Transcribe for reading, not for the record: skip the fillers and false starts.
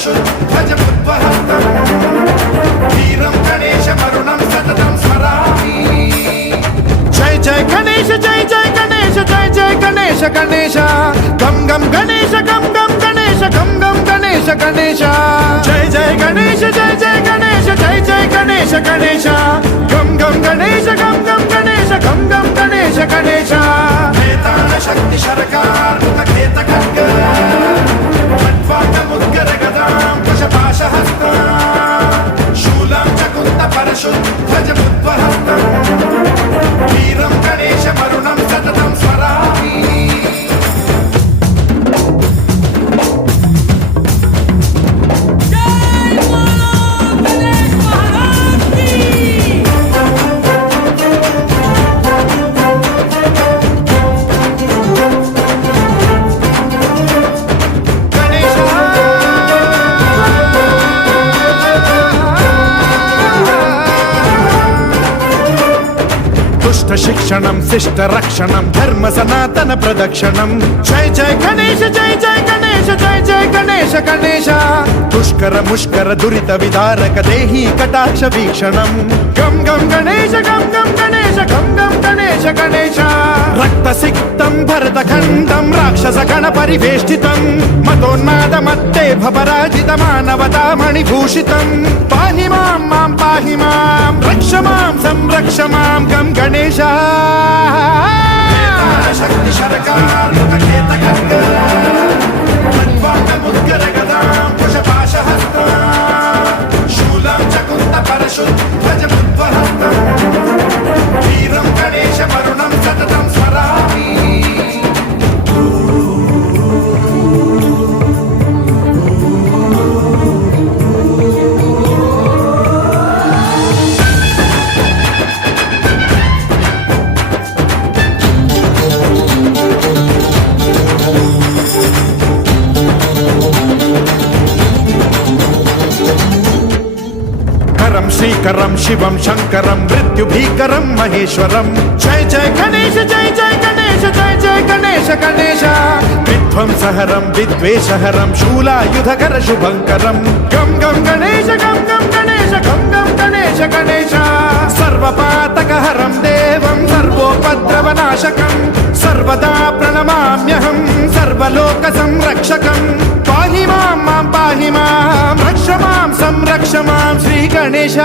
परशुध्वजमुद्वहस्तम् वीरं गणेशमरुणं सततं स्मरामि। जय जय गणेश जय जय गणेश जय जय गणेश गणेश गम गम गणेश गम गम गणेश गम गम गणेश गणेश जय जय गणेश जय जय गणेश जय जय गणेश गणेश गम गम गणेश गम गम गणेश गम गम गणेश गणेश वेदान शक्ति शरकार मुखखेत खड्ग खड्वाङ्गमुद्गर गदां कुशपाशहस्ता शूलं च कुन्द परशुध्वजमुद्वहस्तम् वीरं गणेशमरुणं सततं स्मरामि। शिक्षणं शिष्ट रक्षणं धर्म सनातन प्रदक्षिणं जय जय गणेश जय जय गणेश जय जय गणेश गणेश दुष्कर मुष्कर दुरित विदारक देहि कटाक्ष वीक्षणं गम गम गणेश गम गम गणेश गम गम गणेश गणेश रक्त सिक्तं भरतखण्डं राक्षस गण परिवेष्टितं मदोन्माद मत्ते भपराजित मानवता मणिभूषितं पाहि मां मां पाहि मां रक्ष मां संरक्ष मां गम गणेश शक्ति शरकार मुखखेत खड्ग खड्वाङ्गमुद्गर गदां कुशपाशहस्ता शूलं च कुन्द परशुध्वजमुद्वहस्तम् वीरं गणेशमरुणं सततं स्मरामि। श्रीकरं शिवं शंकरं मृत्युभीकरं महेश्वरं जय जय गणेश जय जय गणेश जय जय गणेश गणेश विध्वंसहरं विद्वेषहरं शूलायुधकर शुभंकरं गम गम गणेश गम गम गणेश गम गम गणेश गणेश सर्वपातकहरं देवं सर्वोपद्रवनाशकं सर्वदा प्रणमाम्यहं सर्वलोकसंरक्षकं पाहि मां मां पाहि मां रक्ष मां संरक्ष मां श्री गणेश।